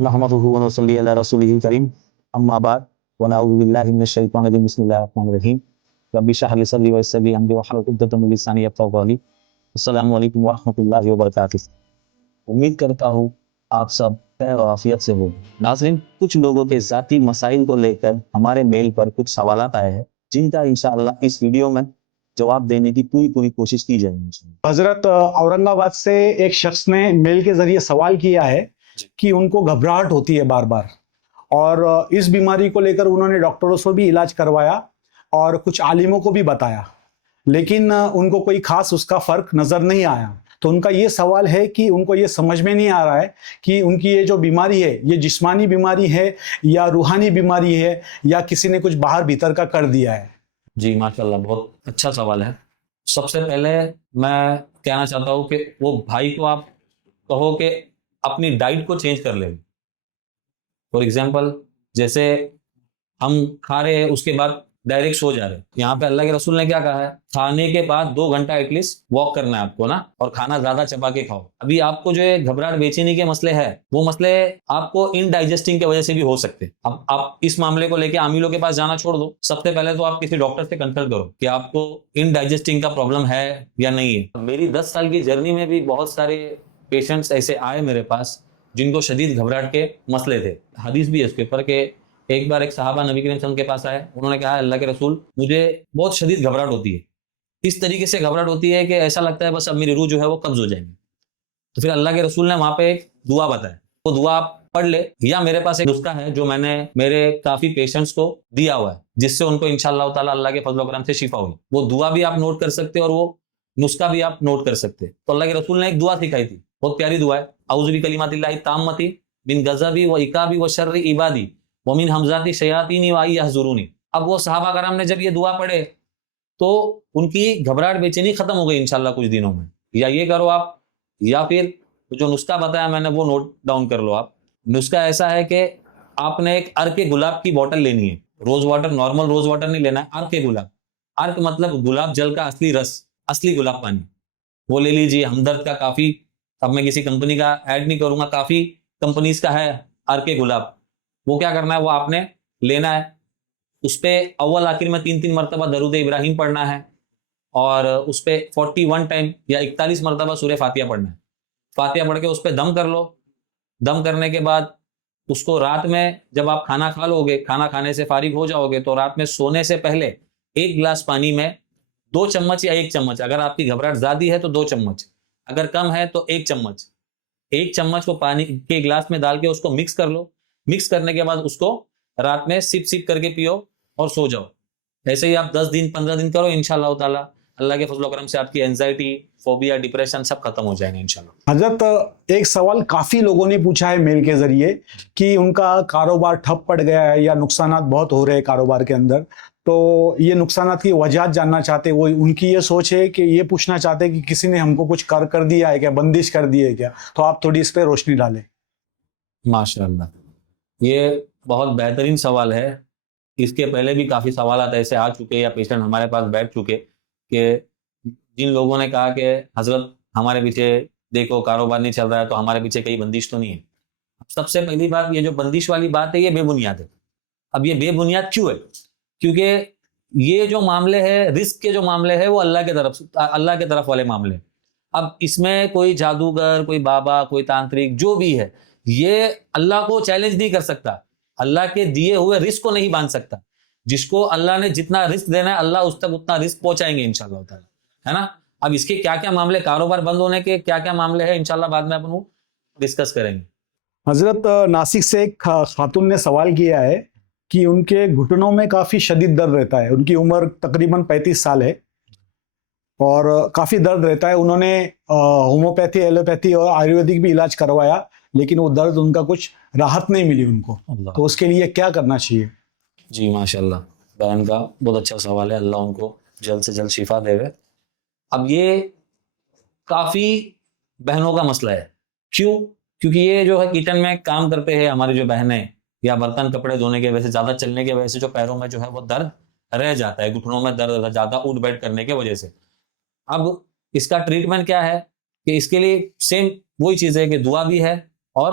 نحمده ونصلي على رسوله الكريم اما بعد ونعوذ بالله من الشيطان الرجيم بسم الله الرحمن الرحيم رب اشرح لي صدري ويسر لي امري واحلل عقدة من لساني يفقهوا قولي السلام علیکم ورحمۃ اللہ وبرکاتہ۔ امید کرتا ہوں آپ سب خیر و عافیت سے ہو۔ ناظرین، کچھ لوگوں کے ذاتی مسائل کو لے کر ہمارے میل پر کچھ سوالات آئے ہیں جن کا انشاءاللہ اس ویڈیو میں جواب دینے کی پوری کوشش کی جائے گی۔ حضرت اورنگ آباد سے ایک شخص نے میل کے ذریعے سوال کیا ہے کہ ان کو گھبراہٹ ہوتی ہے بار بار، اور اس بیماری کو لے کر انہوں نے ڈاکٹروں سے بھی علاج کروایا اور کچھ عالموں کو بھی بتایا، لیکن ان کو کوئی خاص اس کا فرق نظر نہیں آیا۔ تو ان کا یہ سوال ہے کہ ان کو یہ سمجھ میں نہیں آ رہا ہے کہ ان کی یہ جو بیماری ہے یہ جسمانی بیماری ہے یا روحانی بیماری ہے یا کسی نے کچھ باہر بھیتر کا کر دیا ہے۔ جی ماشاءاللہ، بہت اچھا سوال ہے۔ سب سے پہلے میں کہنا چاہتا ہوں کہ وہ بھائی کو آپ کہو کہ اپنی ڈائٹ کو چینج کر لیں۔ فار ایگزامپل، جیسے ہم کھا رہے ہیں اس کے بعد ڈائریکٹ سو جا رہے ہیں، یہاں پہ اللہ کے رسول نے کیا کہا ہے؟ کھانے کے بعد 2 گھنٹہ ایٹ لیسٹ واک کرنا ہے آپ کو نا، اور کھانا زیادہ چبا کے کھاؤ۔ ابھی آپ کو جو ہے گھبراہٹ بے چینی کے مسئلے ہے، وہ مسئلے آپ کو ان ڈائجسٹنگ کی وجہ سے بھی ہو سکتے۔ اب آپ اس معاملے کو لے کے عاملوں کے پاس جانا چھوڑ دو، سب سے پہلے تو آپ کسی ڈاکٹر سے کنسلٹ کرو کہ آپ کو ان ڈائجسٹنگ کا پرابلم ہے یا نہیں ہے۔ میری 10 سال کی جرنی میں بھی بہت سارے پیشنٹس ایسے آئے میرے پاس جن کو شدید گھبراہٹ کے مسئلے تھے۔ حدیث بھی ہے اس کے اوپر کہ ایک بار ایک صحابہ نبی کریم صلی اللہ علیہ وسلم کے پاس آئے، انہوں نے کہا اللہ کے رسول مجھے بہت شدید گھبراہٹ ہوتی ہے، اس طریقے سے گھبراہٹ ہوتی ہے کہ ایسا لگتا ہے بس اب میری روح جو ہے وہ قبض ہو جائیں گی۔ تو پھر اللہ کے رسول نے وہاں پہ ایک دعا بتایا، وہ دعا آپ پڑھ لے، یا میرے پاس ایک نسخہ ہے جو میں نے میرے کافی پیشنٹس کو دیا ہوا ہے جس سے ان کو انشاءاللہ تعالیٰ اللہ کے فضل و کرم سے شفا ہوئی۔ وہ دعا بھی آپ نوٹ کر سکتے اور وہ نسخہ بھی آپ نوٹ کر سکتے۔ تو اللہ کے رسول نے ایک دعا سکھائی تھی، بہت پیاری دعا ہے، اعوذ بکلمات اللہ التامۃ من غضبی و عقابی و شر عبادی ومن حمزات شیاطین و یحضرونی۔ اب وہ صحابہ کرام نے جب یہ دعا پڑھے تو ان کی گھبراہٹ بے چینی ختم ہو گئی انشاءاللہ کچھ دنوں میں۔ یا یہ کرو آپ، یا پھر جو نسخہ بتایا میں نے وہ نوٹ ڈاؤن کر لو آپ۔ نسخہ ایسا ہے کہ آپ نے ایک ارک گلاب کی بوٹل لینی ہے، روز واٹر، نارمل روز واٹر نہیں لینا ہے، ارک گلاب۔ ارک مطلب گلاب جل کا اصلی رس، اصلی گلاب پانی، وہ لے لیجیے۔ ہمدرد کا کافی، اب میں کسی کمپنی کا ایڈ نہیں کروں گا، کافی کمپنیز کا ہے ارک گلاب۔ وہ کیا کرنا ہے، وہ آپ نے لینا ہے، اس پہ اول آخر میں 3 مرتبہ درود ابراہیم پڑھنا ہے، اور اس پہ 41 ٹائم یا 41 مرتبہ سورہ فاتحہ پڑھنا ہے۔ فاتحہ پڑھ کے اس پہ دم کر لو۔ دم کرنے کے بعد اس کو رات میں جب آپ کھانا کھا لو گے، کھانا کھانے سے فارغ ہو جاؤ گے، تو رات میں سونے سے پہلے 1 گلاس پانی میں 2 چمچ یا 1 چمچ، اگر آپ کی گھبراہٹ زیادہ ہے تو 2 چمچ، اگر کم ہے تو 1 چمچ، 1 چمچ کو پانی کے گلاس میں ڈال کے اس کو مکس کر لو۔ مکس کرنے کے بعد اس کو رات میں سپ کر کے پیو اور سو جاؤ۔ ایسے ہی آپ 10 دن 15 دن کرو، انشاءاللہ تعالیٰ اللہ کے فضل و کرم سے آپ کی اینزائٹی، فوبیا، ڈپریشن سب ختم ہو جائیں گے انشاءاللہ۔ حضرت ایک سوال کافی لوگوں نے پوچھا ہے میل کے ذریعے کہ ان کا کاروبار ٹھپ پڑ گیا ہے یا نقصانات بہت ہو رہے ہیں کاروبار کے اندر، تو یہ نقصانات کی وجہات جاننا چاہتے ہیں۔ وہ ان کی یہ سوچ ہے کہ یہ پوچھنا چاہتے ہیں کہ کسی نے ہم کو کچھ کر دیا ہے کیا، بندش کر دی ہے کیا؟ تو آپ تھوڑی اس پہ روشنی ڈالیں۔ ماشاءاللہ، یہ بہت بہترین سوال ہے۔ اس کے پہلے بھی کافی سوالات ایسے آ چکے یا پیشنٹ ہمارے پاس بیٹھ چکے کہ جن لوگوں نے کہا کہ حضرت ہمارے پیچھے دیکھو کاروبار نہیں چل رہا ہے تو ہمارے پیچھے کئی بندش تو نہیں ہے۔ سب سے پہلی بات، یہ جو بندش والی بات ہے یہ بے بنیاد ہے۔ اب یہ بے بنیاد کیوں ہے؟ کیونکہ یہ جو معاملے ہے، رزق کے جو معاملے ہے، وہ اللہ کے طرف والے معاملے ہیں۔ اب اس میں کوئی جادوگر، کوئی بابا، کوئی تانترک جو بھی ہے، یہ اللہ کو چیلنج نہیں کر سکتا، اللہ کے دیے ہوئے رزق کو نہیں باندھ سکتا۔ جس کو اللہ نے جتنا رزق دینا ہے اللہ اس تک اتنا رزق پہنچائیں گے انشاءاللہ تعالی، ہے نا۔ اب اس کے کیا کیا معاملے، کاروبار بند ہونے کے کیا کیا معاملے ہیں، انشاءاللہ بعد میں اپن ڈسکس کریں گے۔ حضرت ناسک سے ایک خاتون نے سوال کیا ہے کہ ان کے گھٹنوں میں کافی شدید درد رہتا ہے، ان کی عمر تقریباً 35 سال ہے اور کافی درد رہتا ہے۔ انہوں نے ہومیوپیتھی، ایلوپیتھی اور آیورویدک بھی علاج کروایا، لیکن وہ درد ان کا کچھ راحت نہیں ملی ان کو، تو اس کے لیے کیا کرنا چاہیے؟ جی ماشاءاللہ، بہن کا بہت اچھا سوال ہے، اللہ ان کو جلد سے جلد شفا دے۔ اب یہ کافی بہنوں کا مسئلہ ہے، کیوں؟ کیونکہ یہ جو ہے کچن میں کام کرتے ہیں ہماری جو بہنیں، یا برتن کپڑے دھونے کی وجہ سے، زیادہ چلنے کی وجہ سے جو پیروں میں جو ہے وہ درد رہ جاتا ہے، گھٹنوں میں درد زیادہ اٹھ بیٹھ کرنے کی وجہ سے۔ اب اس کا ٹریٹمنٹ کیا ہے کہ اس کے لیے سیم وہی چیز ہے کہ دعا بھی ہے اور